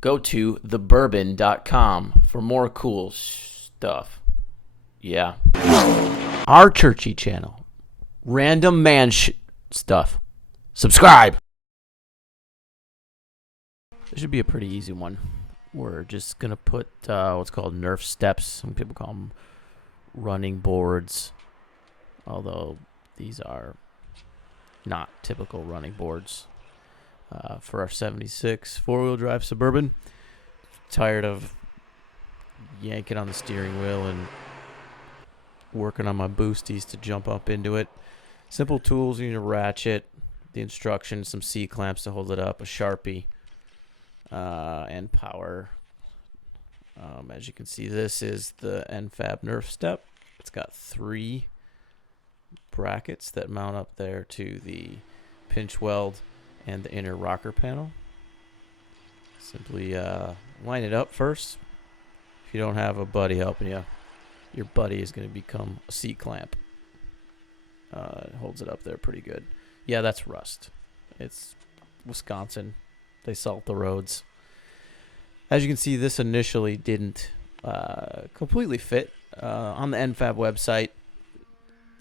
go to thebourbon.com for more cool stuff. Yeah. Our churchy channel. Random man stuff. Subscribe. This should be a pretty easy one. We're just going to put what's called Nerf steps. Some people call them running boards. Although these are not typical running boards. For our 76 four-wheel drive Suburban. Tired of yanking on the steering wheel and working on my boosties to jump up into it. Simple tools. You need a ratchet, the instructions, some C-clamps to hold it up, a Sharpie, and power. As you can see, this is the n-Fab Nerf step. It's got 3 brackets that mount up there to the pinch weld and the inner rocker panel. Simply line it up first. If you don't have a buddy helping you, your buddy is going to become a C-clamp. It holds it up there pretty good. Yeah, that's rust. It's Wisconsin. They salt the roads. As you can see, this initially didn't completely fit. On the n-Fab website,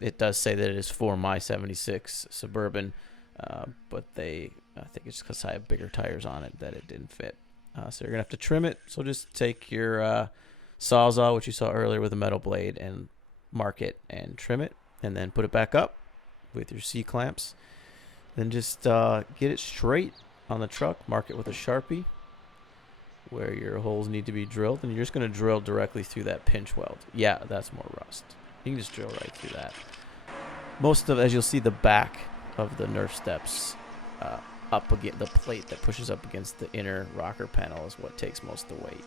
it does say that it is for my 76 Suburban, but I think it's because I have bigger tires on it that it didn't fit. So you're going to have to trim it. So just take your Sawzall, which you saw earlier with a metal blade, and mark it and trim it, and then put it back up with your C-clamps. Then just get it straight on the truck, mark it with a Sharpie where your holes need to be drilled, and you're just going to drill directly through that pinch weld. Yeah, that's more rust. You can just drill right through that. As you'll see, the back of the Nerf steps up against the plate that pushes up against the inner rocker panel is what takes most of the weight.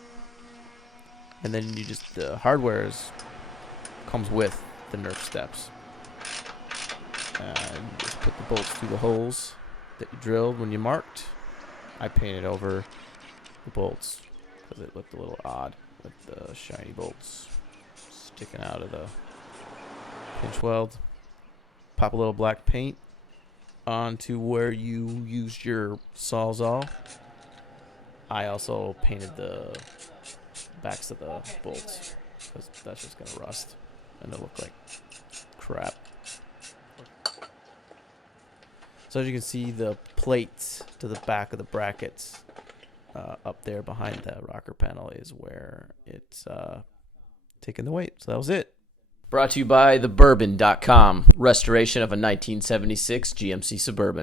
And then the hardware comes with the Nerf steps. And you just put the bolts through the holes that you drilled when you marked. I painted over the bolts because it looked a little odd with the shiny bolts sticking out of the pinch weld. Pop a little black paint onto where you used your Sawzall. I also painted the backs of the bolts because that's just going to rust and they'll look like crap. So as you can see, the plates to the back of the brackets up there behind the rocker panel is where it's taking the weight. So that was it. Brought to you by thebourbon.com. Restoration of a 1976 GMC Suburban.